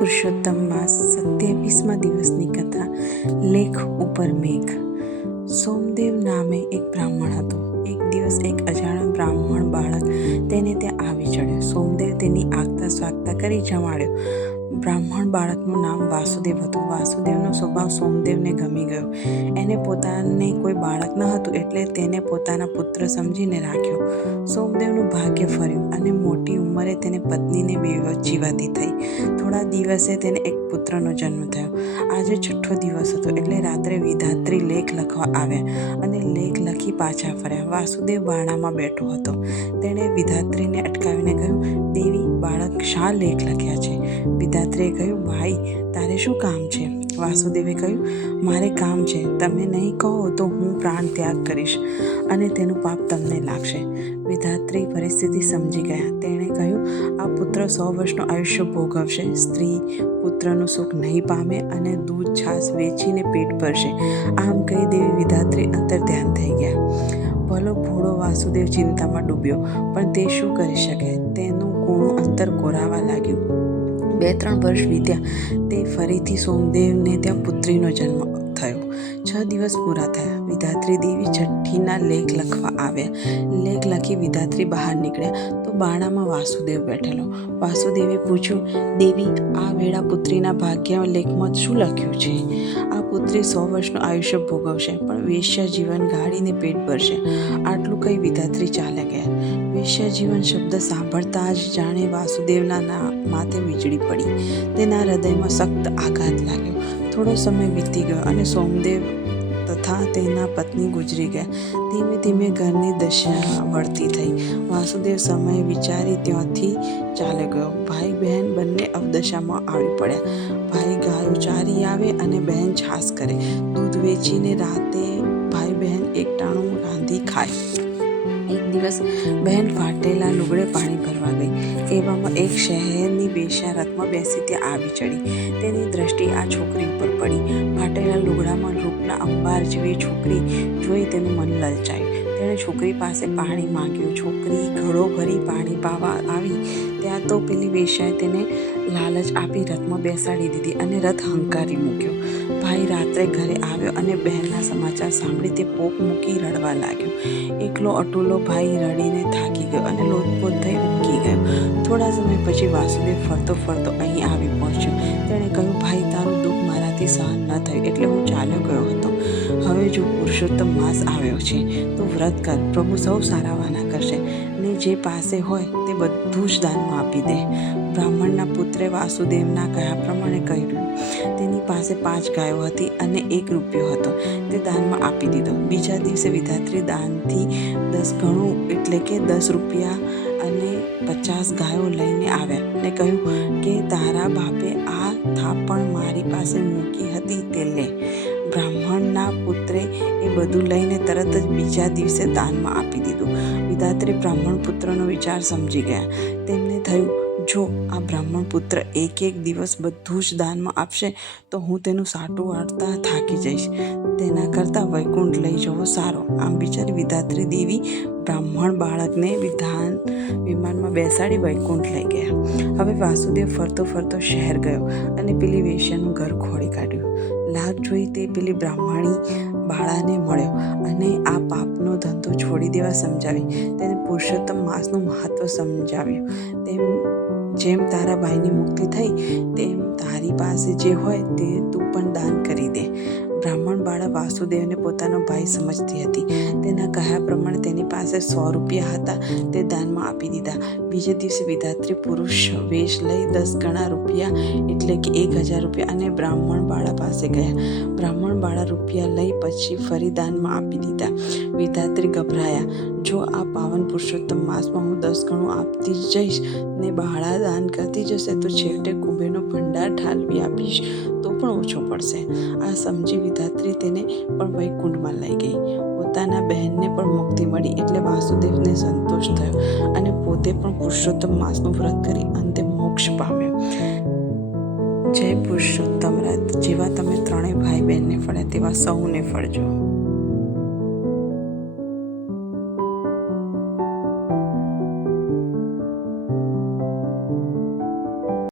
પુરુષોત્તમ માસ 27મા દિવસની કથા. લેખ ઉપર મેઘ. સોમદેવ નામે એક બ્રાહ્મણ હતો. એક દિવસ એક અજાણ્યો બ્રાહ્મણ બાળક તેને ત્યાં આવી ચડ્યો. સોમદેવ તેની આગતા સ્વાગતા કરી જમાડ્યો. બ્રાહ્મણ બાળકનું નામ વાસુદેવ હતું. વાસુદેવનો સ્વભાવ સોમદેવને ગમી ગયો. એને પોતાને કોઈ બાળક ન હતું એટલે તેને પોતાના પુત્ર સમજીને રાખ્યો. સોમદેવનું ભાગ્ય ફર્યું અને મોટી ઉંમરે તેને પત્નીને જીવાતી થઈ. થોડા દિવસે તેને એક પુત્રનો જન્મ થયો. આજે 6ઠ્ઠો દિવસ હતો એટલે રાત્રે વિધાત્રી લેખ લખવા આવ્યા અને લેખ લખી પાછા ફર્યા. વાસુદેવ બારણામાં બેઠો હતો. તેણે વિધાત્રીને અટકાવીને કહ્યું, દેવી, બાળક શા લેખ લખ્યા છે? વિધાત્રીએ કહ્યું, ભાઈ, તારે શું કામ છે? વાસુદેવે કહ્યું, મારે કામ છે. તમે નહીં કહો તો હું પ્રાણ ત્યાગ કરીશ અને તેનું પાપ તમને લાગશે. વિધાત્રી પરિસ્થિતિ સમજી ગયા. તેણે કહ્યું, આ પુત્ર 100 વર્ષનું આયુષ્ય ભોગવશે. સ્ત્રી પુત્રનું સુખ નહીં પામે અને દૂધ છાશ વેચીને પેટ ભરશે. આમ કહી દેવી વિધાત્રી અંતર ધ્યાન થઈ ગયા. ભલો ભોળો વાસુદેવ ચિંતામાં ડૂબ્યો, પણ તે શું કરી શકે? તેનું કૂણું અંતર કોરાવા લાગ્યું. 2-3 વર્ષ વીત્યા. તે ફરીથી સોમદેવને ત્યાં પુત્રીનો જન્મ થયો. 6 દિવસ પૂરા થયા. વિધાત્રી દેવી છઠ્ઠીના લેખ લખવા આવ્યા. લેખ લખી વિધાત્રી બહાર નીકળ્યા તો બારણામાં વાસુદેવ બેઠેલો. વાસુદેવે પૂછ્યું, દેવી, આ વેળા પુત્રીના ભાગ્ય લેખમાં શું લખ્યું છે? આ પુત્રી 100 વર્ષનું આયુષ્ય ભોગવશે, પણ વેશ્ય જીવન ગાળીને પેટ ભરશે. આટલું કહી વિધાત્રી ચાલ્યા ગયા. વેશ્ય જીવન શબ્દ સાંભળતા જ જાણે વાસુદેવના માથે વીજળી પડી. તેના હૃદયમાં સખ્ત આઘાત લાગ્યો. થોડો સમય વીતી ગયો અને સોમદેવ તથા તેના પત્ની ગુજરી ગયા. ધીમે ધીમે ઘરની દશા વળતી થઈ. વાસુદેવ સમય વિચારી ત્યાંથી ચાલ્યો ગયો. ભાઈ બહેન બંને અવદશામાં આવી પડ્યા. ભાઈ ગાયો ચારી આવે અને બહેન છાશ કરે. દૂધ વેચીને રાતે ભાઈ બહેન એકટાણું રાંધી ખાય. એક દિવસ બહેન ફાટેલા લુગડે પાણી ભરવા ગઈ. એવામાં એક શહેરની વેશ્યા રથમાં બેસી ત્યાં આવી ચડી. તેની દ્રષ્ટિ આ છોકરી ઉપર પડી. ફાટેલા લુગડામાં રૂપના અંબાર જેવી છોકરી જોઈ તેનું મન લલચાયું. તેણે છોકરી પાસે પાણી માંગ્યું. છોકરી ઘડો ભરી પાણી પાવા આવી ત્યાં તો પેલી વેશ્યાએ તેને લાલચ આપી રથમાં બેસાડી દીધી અને રથ હંકારી મૂક્યો. ભાઈ રાત્રે ઘરે આવ્યો અને બહેનના સમાચાર સાંભળી તે પોક મૂકી રડવા લાગ્યો. એકલો અટુલો ભાઈ રડીને થાકી ગયો અને લોથપોથ થઈ ઊંઘી ગયો. થોડા સમય પછી વાસુદેવ ફરતો ફરતો અહીં આવી પહોંચ્યો. તેણે કહ્યું, ભાઈ, તારું દુઃખ મારાથી સહન ન થયું એટલે હું ચાલ્યો ગયો હતો. હવે જો પુરુષોત્તમ માસ આવ્યો છે તો વ્રત કર. પ્રભુ સૌ સારાવાના કરશે ને જે પાસે હોય તે બધું જ દાનમાં આપી દે. બ્રાહ્મણના પુત્રે વાસુદેવના કહ્યા પ્રમાણે કર્યું. તેની પાસે 5 ગાયો હતી અને 1 રૂપિયો હતો. તે દાનમાં આપી દીધો. બીજા દિવસે વિધાત્રી દાનથી 10 ગણું એટલે કે 10 રૂપિયા અને 50 ગાયો લઈને આવ્યા ને કહ્યું કે તારા બાપે આ થાપણ મારી પાસે મૂકી હતી તે લે. બ્રાહ્મણના પુત્રે એ બધું લઈને તરત જ બીજા દિવસે દાનમાં આપી દીધું. વિધાત્રી બ્રાહ્મણ પુત્રનો વિચાર સમજી ગયા. તેમને થયું, જો આ બ્રાહ્મણ પુત્ર એક દિવસ બધું જ દાનમાં આપશે તો હું તેનું સાટું વાળતા થાકી જઈશ. તેના કરતાં વૈકુંઠ લઈ જવો સારો. આમ વિચારી વિધાત્રી દેવી બ્રાહ્મણ બાળકને વિમાનમાં બેસાડી વૈકુંઠ લઈ ગયા. હવે વાસુદેવ ફરતો ફરતો શહેર ગયો અને પેલી વેશ્યાનું ઘર ખોળી કાઢ્યું. લાગ જોઈ તે પેલી બ્રાહ્મણી બાળાને મળ્યો અને આ પાપનો ધંધો છોડી દેવા સમજાવી. તેને પુરુષોત્તમ માસનું મહત્વ સમજાવ્યું. જેમ તારા ભાઈની મુક્તિ થઈ તેમ તારી પાસે જે હોય તે તું પણ દાન કરી દે. બ્રાહ્મણ બાળા વાસુદેવને પોતાનો ભાઈ સમજતી હતી. તેના કહ્યા પ્રમાણે તેની પાસે 100 રૂપિયા હતા તે દાનમાં આપી દીધા. બીજે દિવસે વિધાત્રી પુરુષ વેશ લઈ 10 ગણા રૂપિયા એટલે કે 1000 રૂપિયા અને બ્રાહ્મણ બાળા પાસે ગયા. બ્રાહ્મણ બાળા રૂપિયા લઈ પછી ફરી દાનમાં આપી દીધા. વિધાત્રી ગભરાયા. જો આ પાવન પુરુષોત્તમ માસમાં હું 10 ગણું આપતી જ જઈશ ને બાળા દાન કરતી જશે તો છેવટે કુબેરનો ભંડાર ઠાલવી આપીશ તો પણ ઓછો પડશે. આ સમજી વિધાત્રી તેને પણ વૈકુંઠમાં લઈ ગઈ. પોતાના બહેનને પણ મુક્તિ મળી એટલે વાસુદેવને સંતોષ થયો અને પોતે પણ પુરુષોત્તમ માસનું વ્રત કરી અંતે મોક્ષ પામ્યો. જય પુરુષોત્તમ રથ. જેવા તમે 3 ભાઈ બહેનને ફળ્યા તેવા સૌને ફળજો.